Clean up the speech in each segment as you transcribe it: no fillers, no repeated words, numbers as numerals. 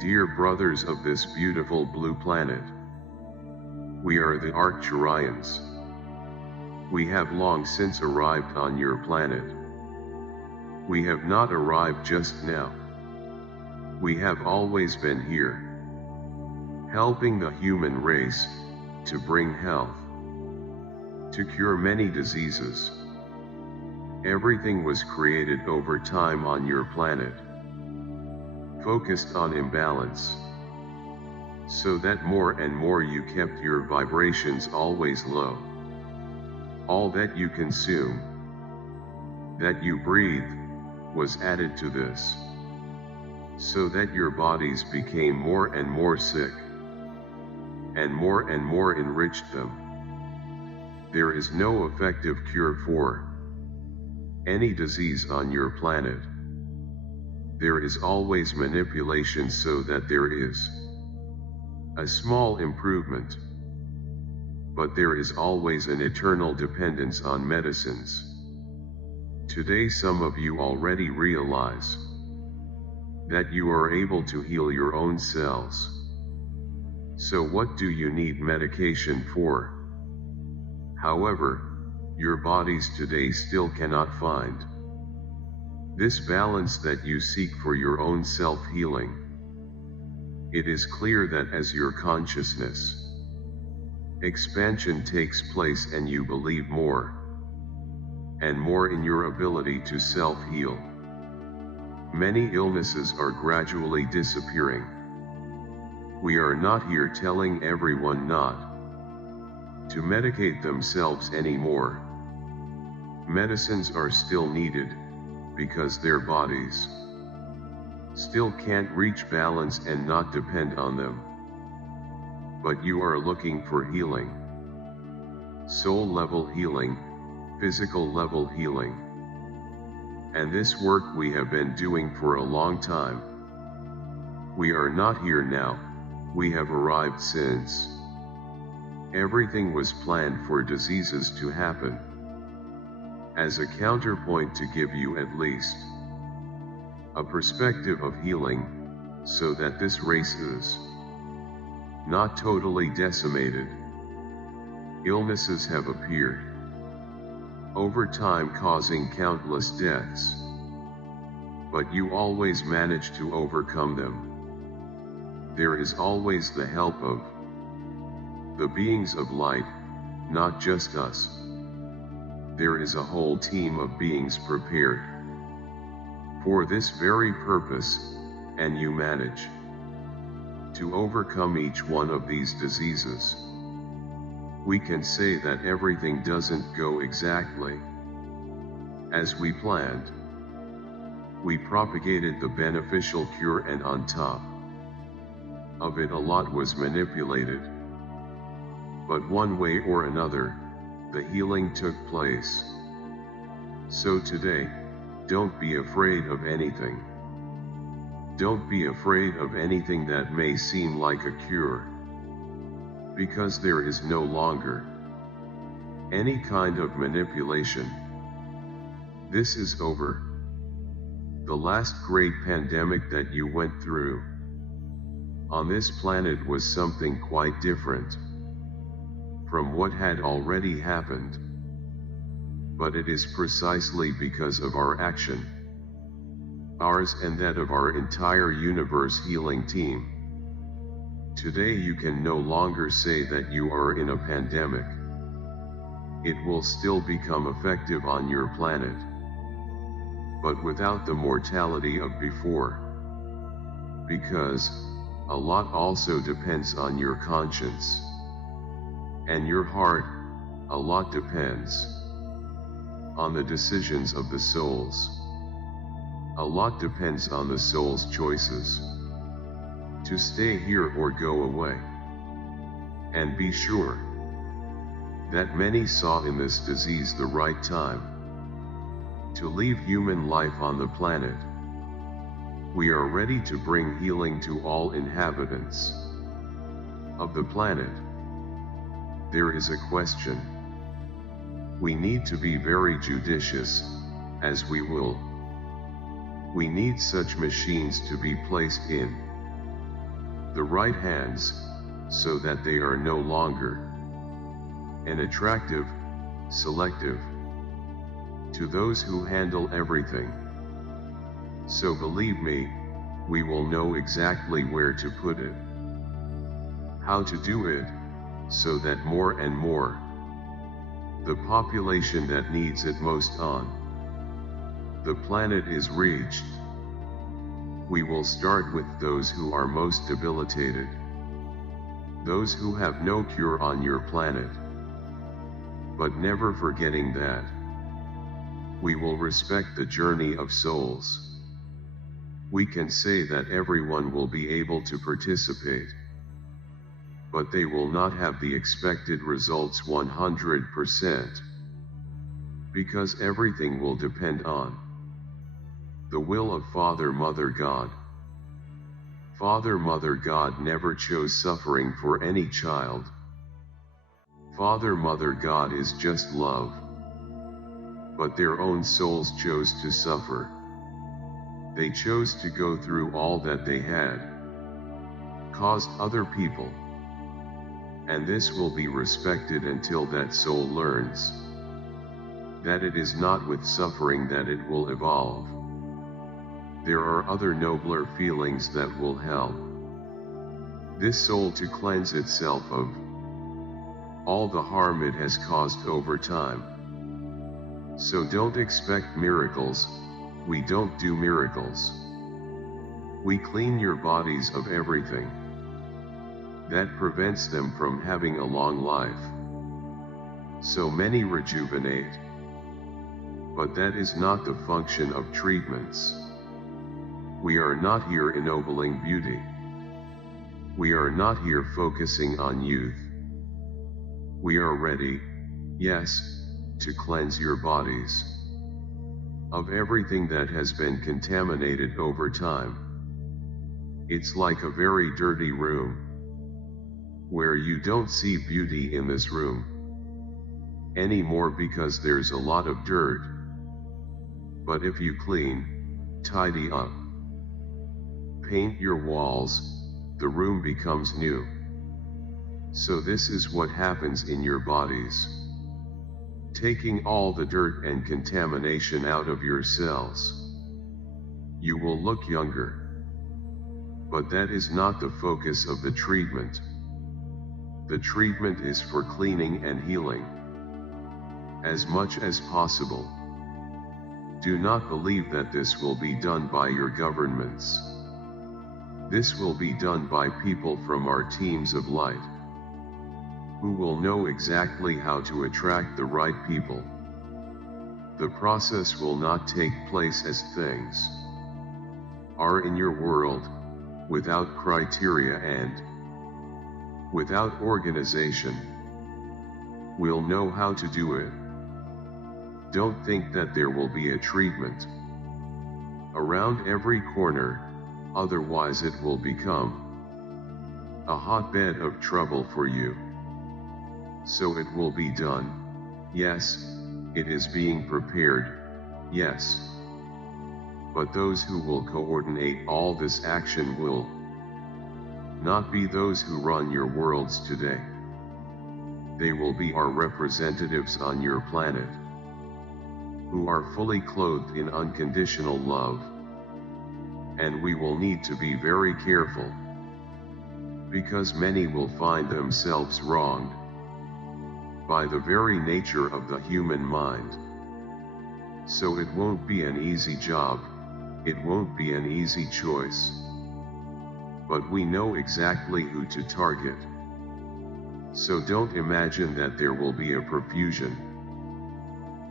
Dear brothers of this beautiful blue planet, we are the Arcturians. We have long since arrived on your planet. We have not arrived just now. We have always been here, helping the human race to bring health, to cure many diseases. Everything was created over time on your planet, focused on imbalance, so that more and more you kept your vibrations always low. All that you consume, that you breathe, was added to this, so that your bodies became more and more sick, and more enriched them. There is no effective cure for any disease on your planet. There is always manipulation so that there is a small improvement. But there is always an eternal dependence on medicines. Today some of you already realize that you are able to heal your own cells. So what do you need medication for? However, your bodies today still cannot find this balance that you seek for your own self-healing. It is clear that as your consciousness expansion takes place and you believe more and more in your ability to self-heal, many illnesses are gradually disappearing. We are not here telling everyone not to medicate themselves anymore. Medicines are still needed, because their bodies still can't reach balance and not depend on them. But you are looking for healing, soul-level healing, physical-level healing. And this work we have been doing for a long time. We are not here now, we have arrived since everything was planned for diseases to happen. As a counterpoint to give you at least a perspective of healing, so that this race is not totally decimated. Illnesses have appeared over time, causing countless deaths. But you always manage to overcome them. There is always the help of the beings of light, not just us. There is a whole team of beings prepared for this very purpose, and you manage to overcome each one of these diseases. We can say that everything doesn't go exactly as we planned. We propagated the beneficial cure, and on top of it a lot was manipulated. But one way or another, the healing took place. So today, don't be afraid of anything. Don't be afraid of anything that may seem like a cure, because there is no longer any kind of manipulation. This is over. The last great pandemic that you went through on this planet was something quite different from what had already happened. But it is precisely because of our action, ours and that of our entire universe healing team. Today you can no longer say that you are in a pandemic. It will still become effective on your planet, but without the mortality of before. Because a lot also depends on your conscience and your heart. A lot depends on the decisions of the souls. A lot depends on the soul's choices to stay here or go away. And be sure that many saw in this disease the right time to leave human life on the planet. We are ready to bring healing to all inhabitants of the planet. There is a question. We need to be very judicious, as we will. We need such machines to be placed in the right hands, so that they are no longer an attractive, selective, to those who handle everything. So believe me, we will know exactly where to put it, how to do it, so that more and more, the population that needs it most on the planet is reached. We will start with those who are most debilitated, those who have no cure on your planet. But never forgetting that we will respect the journey of souls. We can say that everyone will be able to participate, but they will not have the expected results 100%, because everything will depend on the will of Father Mother God. Father Mother God never chose suffering for any child. Father Mother God is just love. But their own souls chose to suffer. They chose to go through all that they had caused other people. And this will be respected until that soul learns that it is not with suffering that it will evolve. There are other nobler feelings that will help this soul to cleanse itself of all the harm it has caused over time. So don't expect miracles. We don't do miracles. We clean your bodies of everything that prevents them from having a long life. So many rejuvenate. But that is not the function of treatments. We are not here ennobling beauty. We are not here focusing on youth. We are ready, yes, to cleanse your bodies of everything that has been contaminated over time. It's like a very dirty room, where you don't see beauty in this room anymore because there's a lot of dirt. But if you clean, tidy up, paint your walls, the room becomes new. So this is what happens in your bodies. Taking all the dirt and contamination out of your cells, you will look younger. But that is not the focus of the treatment. The treatment is for cleaning and healing as much as possible. Do not believe that this will be done by your governments. This will be done by people from our teams of light, who will know exactly how to attract the right people. The process will not take place as things are in your world, without criteria and without organization. We'll know how to do it. Don't think that there will be a treatment around every corner, otherwise it will become a hotbed of trouble for you. So it will be done. Yes, it is being prepared. Yes. But those who will coordinate all this action will not be those who run your worlds today. They will be our representatives on your planet, who are fully clothed in unconditional love. And we will need to be very careful, because many will find themselves wronged by the very nature of the human mind. So it won't be an easy job, it won't be an easy choice. But we know exactly who to target. So don't imagine that there will be a profusion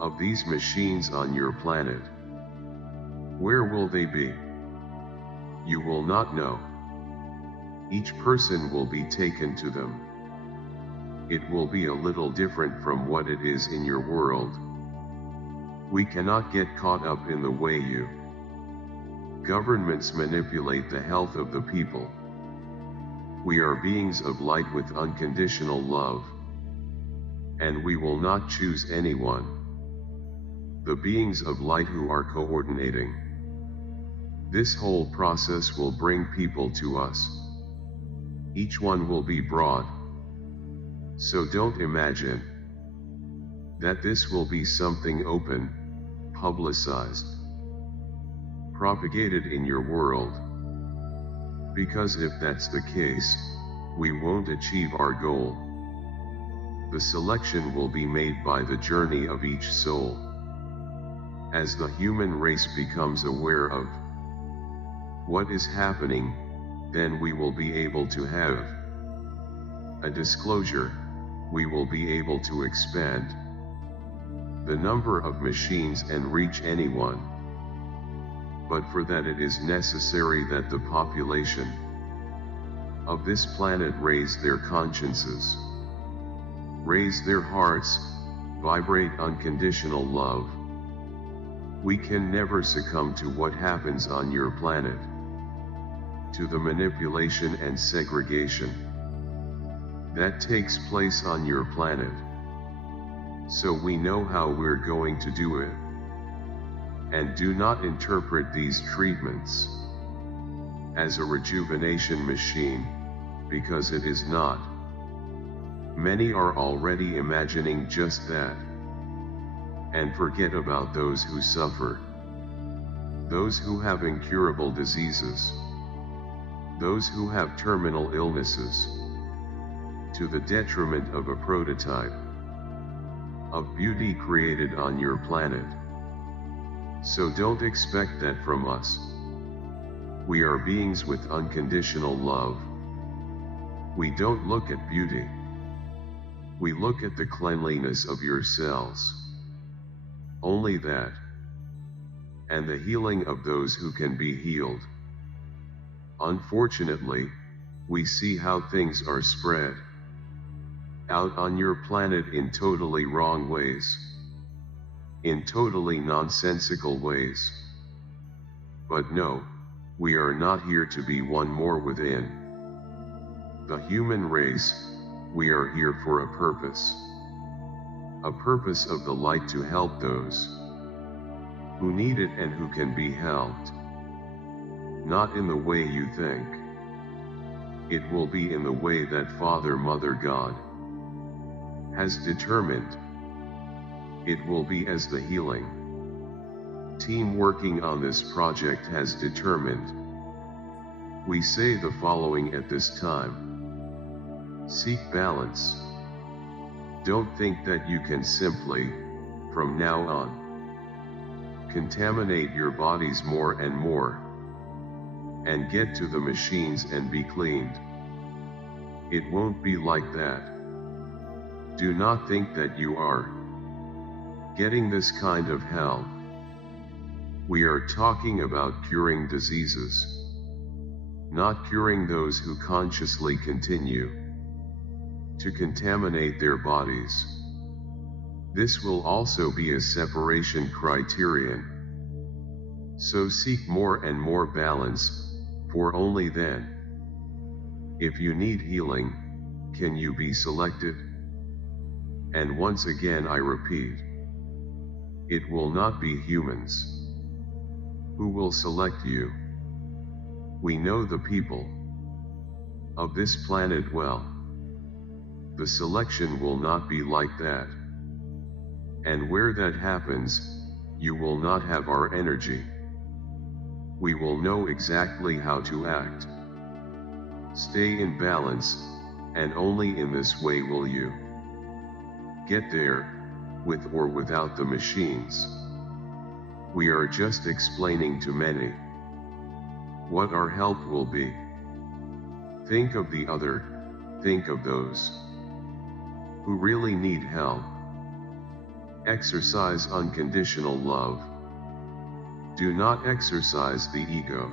of these machines on your planet. Where will they be? You will not know. Each person will be taken to them. It will be a little different from what it is in your world. We cannot get caught up in the way you governments manipulate the health of the people. We are beings of light with unconditional love, and we will not choose anyone. The beings of light who are coordinating this whole process will bring people to us. each one will be broad. So don't imagine that this will be something open, publicized, propagated in your world. Because if that's the case, we won't achieve our goal. The selection will be made by the journey of each soul. As the human race becomes aware of what is happening, then we will be able to have a disclosure. We will be able to expand the number of machines and reach anyone. But for that it is necessary that the population of this planet raise their consciences, raise their hearts, vibrate unconditional love. We can never succumb to what happens on your planet, to the manipulation and segregation that takes place on your planet. So we know how we're going to do it. And do not interpret these treatments as a rejuvenation machine, because it is not. Many are already imagining just that, and forget about those who suffer, those who have incurable diseases, those who have terminal illnesses, to the detriment of a prototype of beauty created on your planet. So don't expect that from us. We are beings with unconditional love. We don't look at beauty. We look at the cleanliness of your cells. Only that. And the healing of those who can be healed. Unfortunately, we see how things are spread out on your planet in totally wrong ways, in totally nonsensical ways. But no, we are not here to be one more within the human race. We are here for a purpose of the light, to help those who need it and who can be helped. Not in the way you think. It will be in the way that Father, Mother, God has determined. It will be as the healing team working on this project has determined. We say the following at this time: seek balance. Don't think that you can simply, from now on, contaminate your bodies more and more, and get to the machines and be cleaned. It won't be like that. Do not think that you are getting this kind of help. We are talking about curing diseases, not curing those who consciously continue to contaminate their bodies. This will also be a separation criterion. So seek more and more balance, for only then, if you need healing, can you be selected. And once again I repeat, it will not be humans who will select you. We know the people of this planet well. The selection will not be like that. And where that happens, you will not have our energy. We will know exactly how to act. Stay in balance, and only in this way will you get there, with or without the machines. We are just explaining to many what our help will be. Think of the other, think of those who really need help. Exercise unconditional love. Do not exercise the ego.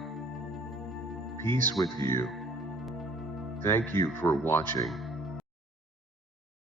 Peace with you. Thank you for watching.